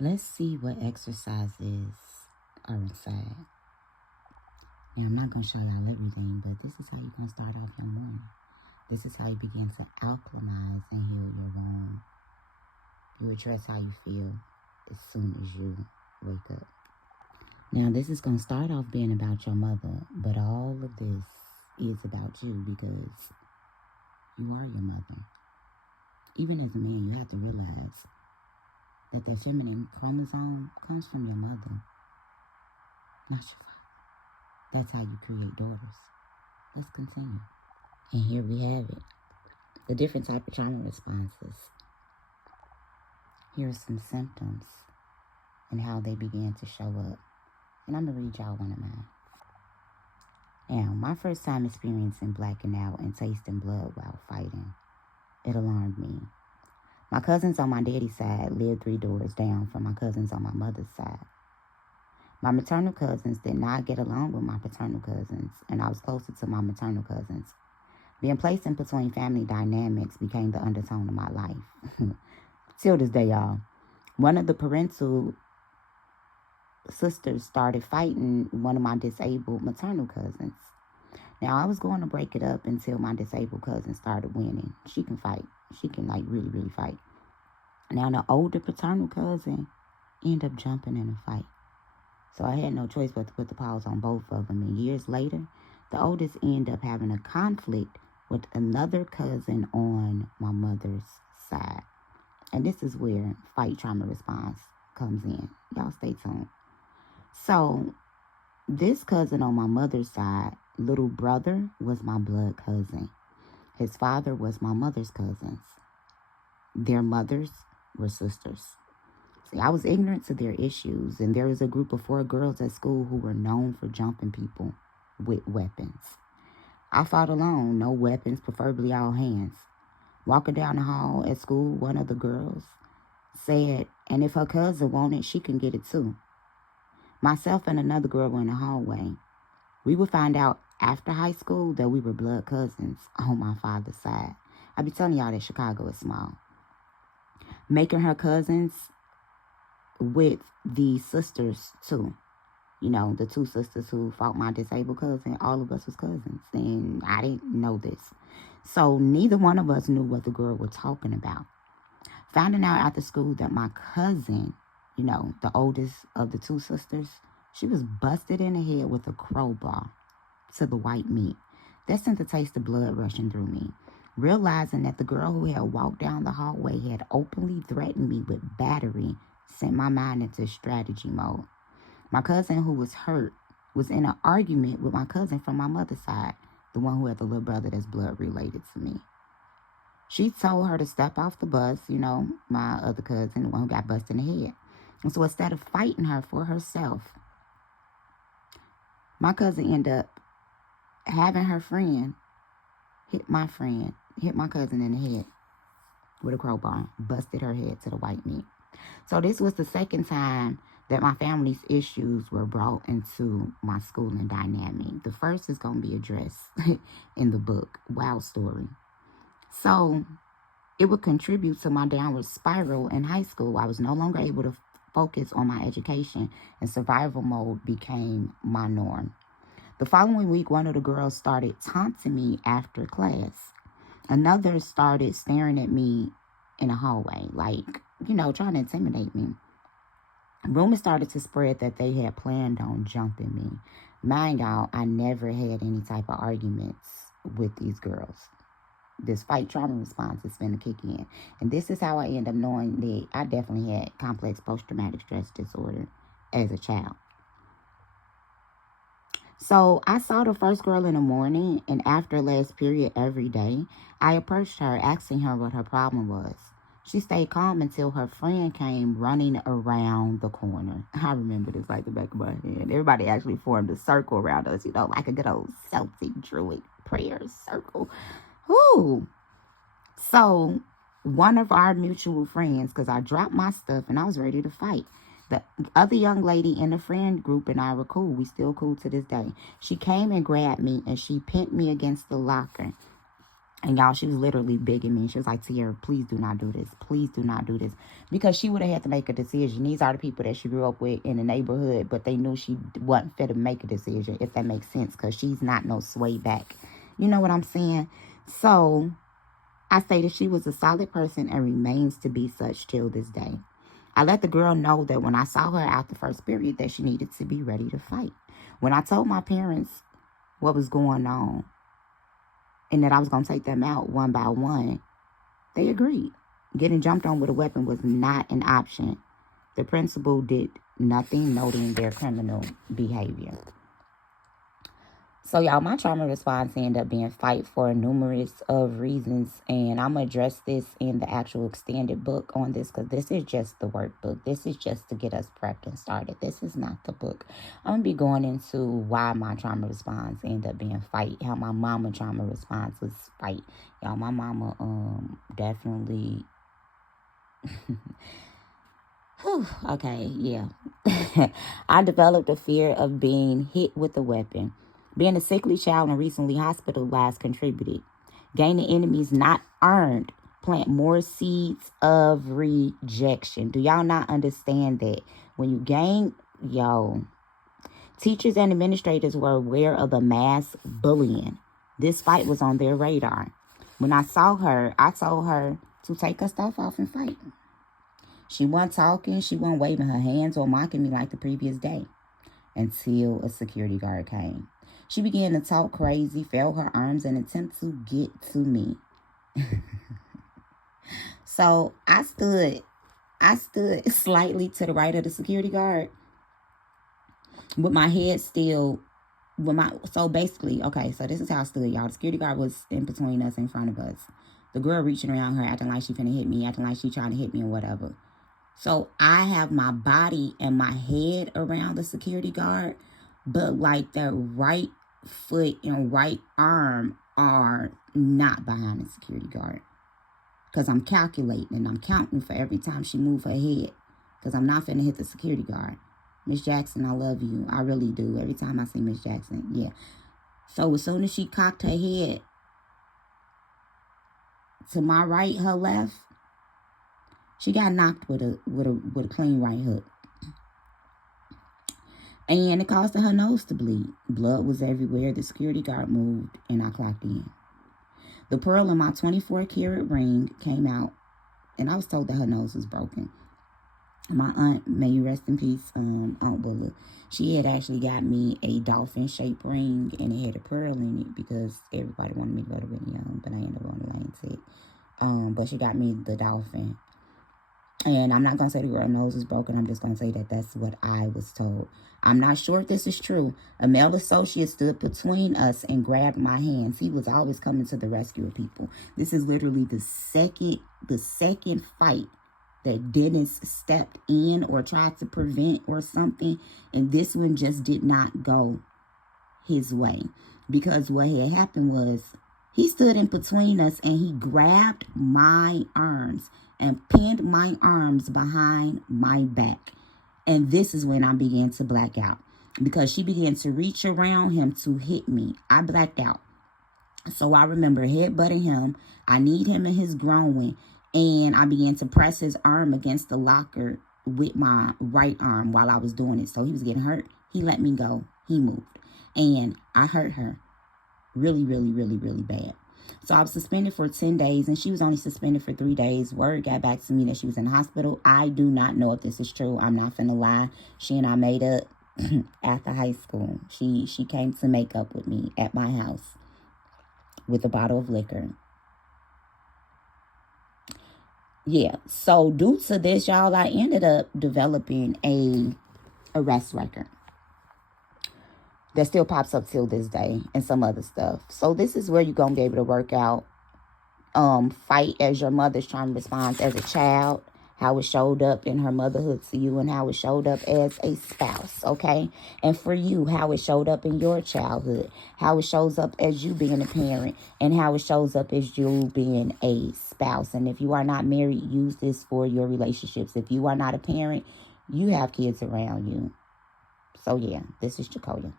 Let's see what exercises are inside. Now, I'm not going to show y'all everything, but this is how you're going to start off your morning. This is how you begin to alchemize and heal your wound. You address how you feel as soon as you wake up. Now, this is going to start off being about your mother, but all of this is about you because you are your mother. Even as a man, you have to realize that the feminine chromosome comes from your mother, not your father. That's how you create daughters. Let's continue. And here we have it. The different type of trauma responses. Here are some symptoms and how they began to show up. And I'm going to read y'all one of mine. Now, my first time experiencing blacking out and tasting blood while fighting, it alarmed me. My cousins on my daddy's side lived 3 doors down from my cousins on my mother's side. My maternal cousins did not get along with my paternal cousins, and I was closer to my maternal cousins. Being placed in between family dynamics became the undertone of my life. Till this day, y'all. One of the parental sisters started fighting one of my disabled maternal cousins. Now, I was going to break it up until my disabled cousin started winning. She can fight. She can, really, really fight. Now, the older paternal cousin ended up jumping in a fight. So I had no choice but to put the paws on both of them. And years later, the oldest ended up having a conflict with another cousin on my mother's side. And this is where fight trauma response comes in. Y'all stay tuned. So this cousin on my mother's side, little brother, was my blood cousin. His father was my mother's cousins. Their mothers were sisters. See, I was ignorant to their issues, and there was a group of 4 girls at school who were known for jumping people with weapons. I fought alone, no weapons, preferably all hands. Walking down the hall at school, one of the girls said, and if her cousin wanted, she can get it too. Myself and another girl were in the hallway. We would find out after high school that we were blood cousins on my father's side. I be telling y'all that Chicago is small. Making her cousins with the sisters too. You know, the 2 sisters who fought my disabled cousin, all of us was cousins. And I didn't know this. So neither one of us knew what the girl was talking about. Finding out after school that my cousin, you know, the oldest of the 2 sisters, she was busted in the head with a crowbar to the white meat. That sent a taste of blood rushing through me. Realizing that the girl who had walked down the hallway had openly threatened me with battery sent my mind into strategy mode. My cousin who was hurt was in an argument with my cousin from my mother's side, the one who had the little brother that's blood related to me. She told her to step off the bus, you know, my other cousin, the one who got busted in the head. And so instead of fighting her for herself, my cousin ended up having her friend hit my cousin in the head with a crowbar, busted her head to the white meat. So this was the second time that my family's issues were brought into my schooling dynamic. The first is going to be addressed in the book, Wild Story. So it would contribute to my downward spiral in high school. I was no longer able to focus on my education, and survival mode became my norm. The following week, one of the girls started taunting me after class. Another started staring at me in a hallway, trying to intimidate me. Rumors started to spread that they had planned on jumping me. Mind y'all, I never had any type of arguments with these girls. This fight trauma response is going to kick in. And this is how I end up knowing that I definitely had complex post-traumatic stress disorder as a child. So I saw the first girl in the morning, and after last period every day, I approached her, asking her what her problem was. She stayed calm until her friend came running around the corner. I remember this like the back of my hand. Everybody actually formed a circle around us, like a good old Celtic Druid prayer circle. Ooh. So one of our mutual friends, because I dropped my stuff and I was ready to fight. The other young lady in the friend group and I were cool. We still cool to this day. She came and grabbed me and she pinned me against the locker. And y'all, she was literally begging me. She was like, Tierra, please do not do this. Please do not do this. Because she would have had to make a decision. These are the people that she grew up with in the neighborhood, but they knew she wasn't fit to make a decision, if that makes sense, because she's not no sway back. You know what I'm saying? So I stated she was a solid person and remains to be such till this day. I let the girl know that when I saw her out the first period that she needed to be ready to fight. When I told my parents what was going on, and that I was going to take them out one by one, they agreed. Getting jumped on with a weapon was not an option. The principal did nothing noting their criminal behavior. So, y'all, my trauma response ended up being fight for numerous of reasons. And I'm going to address this in the actual extended book on this, because this is just the workbook. This is just to get us prepped and started. This is not the book. I'm going to be going into why my trauma response ended up being fight. How my mama trauma response was fight. Y'all, my mama definitely... Okay, yeah. I developed a fear of being hit with a weapon. Being a sickly child and recently hospitalized contributed. Gaining enemies not earned plant more seeds of rejection. Do y'all not understand that? When you gain, teachers and administrators were aware of the mass bullying. This fight was on their radar. When I saw her, I told her to take her stuff off and fight. She wasn't talking. She wasn't waving her hands or mocking me like the previous day until a security guard came. She began to talk crazy, flailed her arms in an attempt to get to me. So I stood slightly to the right of the security guard with my head still, so basically, okay, so this is how I stood, y'all. The security guard was in between us, in front of us. The girl reaching around her, acting like she finna hit me, acting like she trying to hit me or whatever. So I have my body and my head around the security guard, but like their right foot and right arm are not behind the security guard. Because I'm calculating and I'm counting for every time she move her head. Because I'm not finna hit the security guard. Miss Jackson, I love you. I really do. Every time I see Miss Jackson, yeah. So as soon as she cocked her head to my right, her left, she got knocked with a clean right hook. And it caused her nose to bleed. Blood was everywhere. The security guard moved, and I clocked in. The pearl in my 24-karat ring came out, and I was told that her nose was broken. My aunt, may you rest in peace, Aunt Bulla, she had actually got me a dolphin-shaped ring, and it had a pearl in it because everybody wanted me to go to Whitney Young, but I ended up going to Lansing. But she got me the dolphin. And I'm not going to say the girl's nose is broken. I'm just going to say that that's what I was told. I'm not sure if this is true. A male associate stood between us and grabbed my hands. He was always coming to the rescue of people. This is literally the second fight that Dennis stepped in or tried to prevent or something. And this one just did not go his way. Because what had happened was he stood in between us and he grabbed my arms and pinned my arms behind my back. And this is when I began to black out. Because she began to reach around him to hit me. I blacked out. So I remember headbutting him. I kneed him in his groin. And I began to press his arm against the locker with my right arm while I was doing it. So he was getting hurt. He let me go. He moved. And I hurt her really, really, really, really bad. So I was suspended for 10 days, and she was only suspended for 3 days. Word got back to me that she was in the hospital. I do not know if this is true. I'm not finna lie. She and I made up after high school. She came to make up with me at my house with a bottle of liquor. Yeah, so due to this, y'all, I ended up developing a arrest record that still pops up till this day and some other stuff. So this is where you're going to be able to work out fight as your mother's trauma response as a child, how it showed up in her motherhood to you, and how it showed up as a spouse, okay? And for you, how it showed up in your childhood, how it shows up as you being a parent, and how it shows up as you being a spouse. And if you are not married, use this for your relationships. If you are not a parent, you have kids around you. So yeah, this is Jacoya.